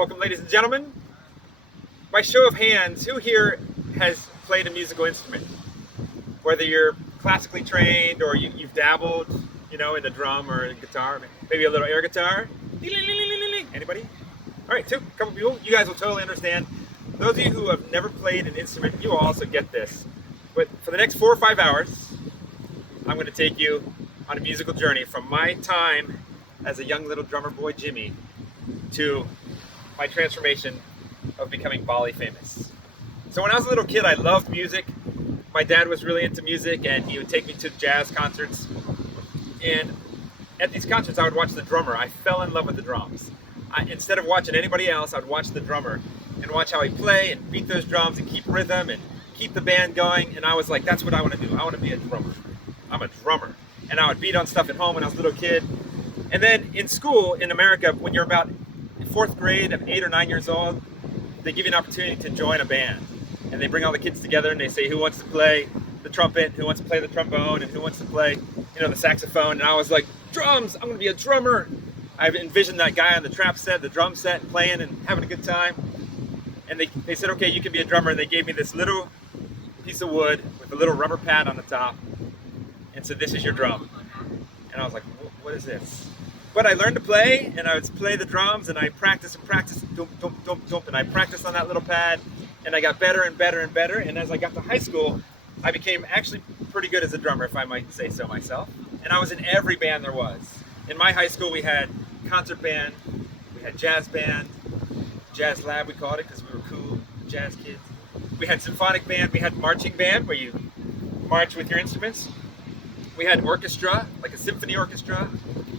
Welcome, ladies and gentlemen. By show of hands, who here has played a musical instrument? Whether you're classically trained or you've dabbled, in the drum or guitar, maybe a little air guitar. Anybody? All right, a couple people. You guys will totally understand. Those of you who have never played an instrument, you will also get this. But for the next 4 or 5 hours, I'm going to take you on a musical journey from my time as a young little drummer boy, Jimmy, to my transformation of becoming Bali famous. So when I was a little kid, I loved music. My dad was really into music, and he would take me to jazz concerts. And at these concerts, I would watch the drummer. I fell in love with the drums. Instead of watching anybody else, I'd watch the drummer and watch how he play and beat those drums and keep rhythm and keep the band going. And I was like, that's what I want to do. I want to be a drummer. I'm a drummer. And I would beat on stuff at home when I was a little kid. And then in school in America, when you're about 4th grade, of 8 or 9 years old, they give you an opportunity to join a band. And they bring all the kids together and they say, who wants to play the trumpet, who wants to play the trombone, and who wants to play, the saxophone. And I was like, drums, I'm gonna be a drummer. I envisioned that guy on the the drum set, playing and having a good time. And they said, okay, you can be a drummer. And they gave me this little piece of wood with a little rubber pad on the top and said, this is your drum. And I was like, what is this? But I learned to play, and I would play the drums, and I practiced, dump, dump, dump, dump, and I practiced on that little pad, and I got better and better and better. And as I got to high school, I became actually pretty good as a drummer, if I might say so myself. And I was in every band there was. In my high school, we had concert band, we had jazz band, jazz lab we called it because we were cool jazz kids. We had symphonic band, we had marching band where you march with your instruments. We had orchestra, like a symphony orchestra.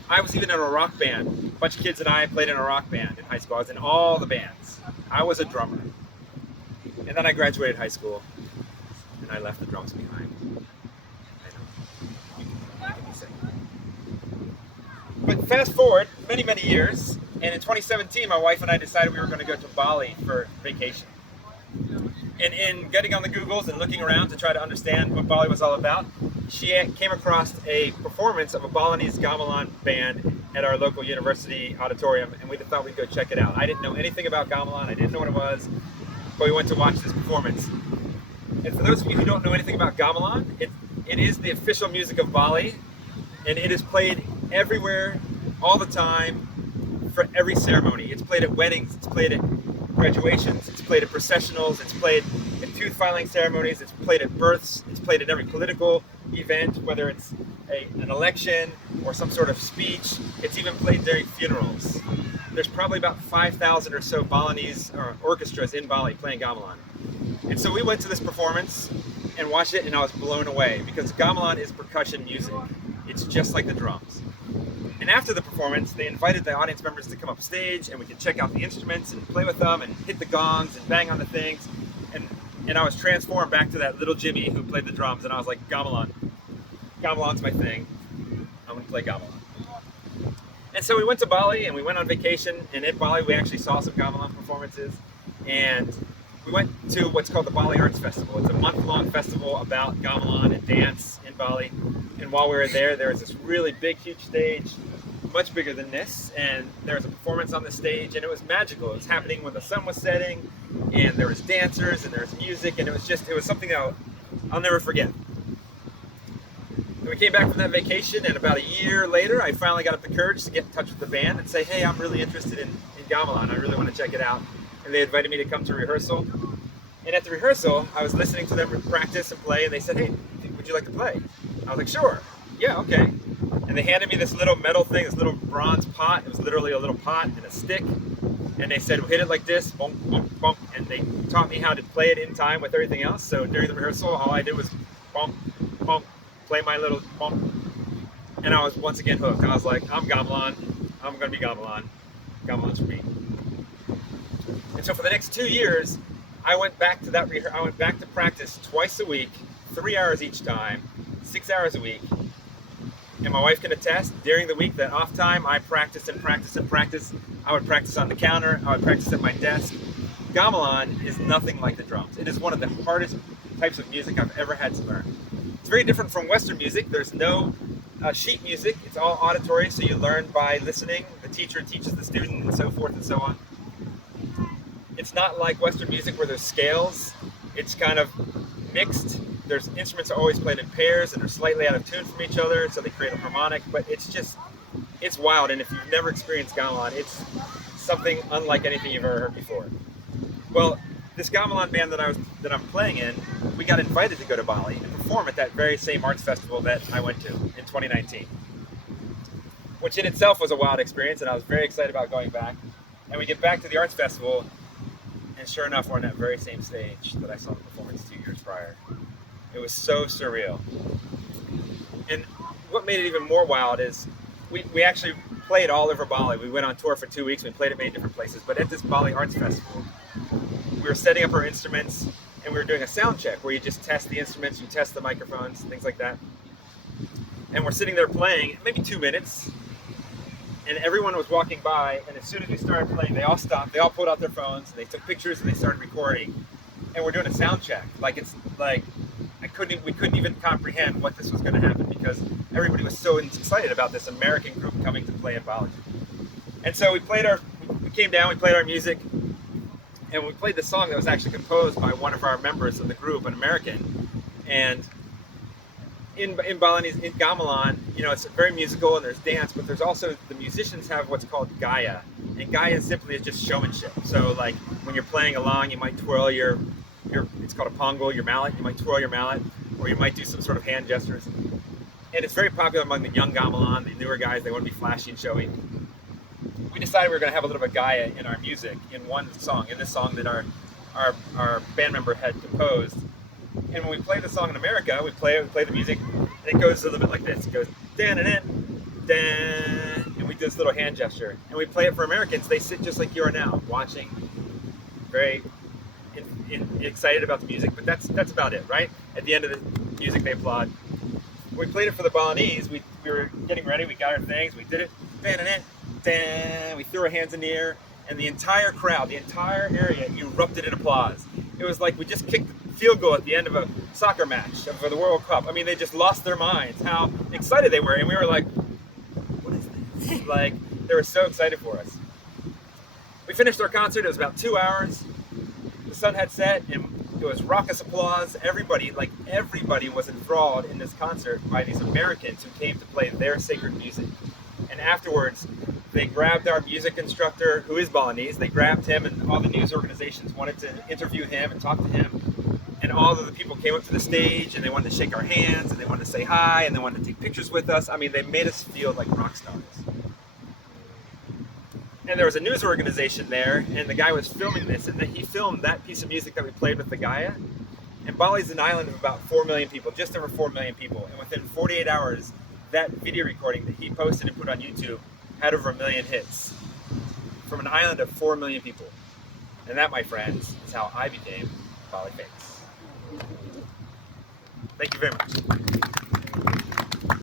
I was even in a rock band. A bunch of kids and I played in a rock band in high school. I was in all the bands. I was a drummer. And then I graduated high school, and I left the drums behind. I know. But fast forward many, many years, and in 2017, my wife and I decided we were going to go to Bali for vacation. And in getting on the Googles and looking around to try to understand what Bali was all about, she came across a performance of a Balinese gamelan band at our local university auditorium, and we thought we'd go check it out. I didn't know anything about gamelan, I didn't know what it was, but we went to watch this performance. And for those of you who don't know anything about gamelan, it is the official music of Bali, and it is played everywhere, all the time, for every ceremony. It's played at weddings, it's played at graduations, it's played at processionals, it's played at tooth filing ceremonies, it's played at births, it's played at every political event, whether it's an election or some sort of speech. It's even played during funerals. There's probably about 5,000 or so Balinese orchestras in Bali playing gamelan. And so we went to this performance and watched it, and I was blown away because gamelan is percussion music. It's just like the drums. And after the performance, they invited the audience members to come up stage, and we could check out the instruments and play with them and hit the gongs and bang on the things. And I was transformed back to that little Jimmy who played the drums, and I was like, gamelan. Gamelan's my thing. I'm going to play gamelan. And so we went to Bali, and we went on vacation, and in Bali we actually saw some gamelan performances. And we went to what's called the Bali Arts Festival. It's a month-long festival about gamelan and dance in Bali. And while we were there was this really big, huge stage, much bigger than this, and there was a performance on the stage, and it was magical. It was happening when the sun was setting, and there was dancers, and there was music, and it was something that I'll never forget. And we came back from that vacation, and about a year later, I finally got up the courage to get in touch with the band and say, hey, I'm really interested in gamelan. I really want to check it out. And they invited me to come to rehearsal. And at the rehearsal, I was listening to them practice and play, and they said, hey, would you like to play? I was like, sure. Yeah, okay. And they handed me this little metal thing, this little bronze pot. It was literally a little pot and a stick. And they said, well, hit it like this, bump, bump, bump. And they taught me how to play it in time with everything else. So during the rehearsal, all I did was bump, bump, play my little bump. And I was once again hooked. I was like, I'm gamelan. I'm going to be gamelan. Gamelan's for me. And so for the next 2 years, I went back to practice twice a week, 3 hours each time, 6 hours a week. And my wife can attest, during the week, that off time, I practiced and practiced and practiced. I would practice on the counter, I would practice at my desk. Gamelan is nothing like the drums. It is one of the hardest types of music I've ever had to learn. It's very different from Western music. There's no sheet music. It's all auditory, so you learn by listening. The teacher teaches the student, and so forth and so on. It's not like Western music where there's scales. It's kind of mixed. There's instruments are always played in pairs and they're slightly out of tune from each other, so they create a harmonic, but it's wild. And if you've never experienced gamelan, it's something unlike anything you've ever heard before. Well, this gamelan band that I'm playing in, we got invited to go to Bali and perform at that very same arts festival that I went to in 2019, which in itself was a wild experience, and I was very excited about going back. And we get back to the arts festival, and sure enough, we're on that very same stage that I saw the performance 2 years prior. It was so surreal. And what made it even more wild is we actually played all over Bali. We went on tour for 2 weeks. We played at many different places. But at this Bali Arts Festival, we were setting up our instruments, and we were doing a sound check where you just test the instruments, you test the microphones, things like that. And we're sitting there playing, maybe 2 minutes, and everyone was walking by, and as soon as we started playing, they all stopped, they all pulled out their phones, and they took pictures, and they started recording. And we're doing a sound check. We couldn't even comprehend what this was going to happen because everybody was so excited about this American group coming to play in Bali. And so we came down, we played our music, and we played the song that was actually composed by one of our members of the group, an American. And in Balinese, in gamelan, it's very musical and there's dance, but there's also, the musicians have what's called gaya. And gaya simply is just showmanship. So like when you're playing along, you might twirl it's called a pongal, your mallet, you might twirl your mallet, or you might do some sort of hand gestures. And it's very popular among the young gamelan, the newer guys, they want to be flashy and showy. We decided we were going to have a little bit of gaya in our music in this song that our band member had composed. And when we play the song in America, we play the music, and it goes a little bit like this. It goes dan dan dan, and we do this little hand gesture. And we play it for Americans. They sit just like you are now, watching, very excited about the music. But that's about it, right? At the end of the music, they applaud. When we played it for the Balinese, we were getting ready. We got our things. We did it. Dan dan dan. We threw our hands in the air, and the entire crowd, the entire area, erupted in applause. It was like we just kicked the field goal at the end of a soccer match for the World Cup. I mean, they just lost their minds how excited they were, and we were like, what is this? Like, they were so excited for us. We finished our concert. It was about 2 hours. The sun had set, and it was raucous applause. Everybody was enthralled in this concert by these Americans who came to play their sacred music. And afterwards, they grabbed our music instructor, who is Balinese. They grabbed him, and all the news organizations wanted to interview him and talk to him. And all of the people came up to the stage, and they wanted to shake our hands, and they wanted to say hi, and they wanted to take pictures with us. I mean, they made us feel like rock stars. And there was a news organization there, and the guy was filming this, and he filmed that piece of music that we played with the Gaya. And Bali's an island of about 4 million people, just over 4 million people. And within 48 hours, that video recording that he posted and put on YouTube had over 1 million hits from an island of 4 million people. And that, my friends, is how I became Bali famous. Thank you very much.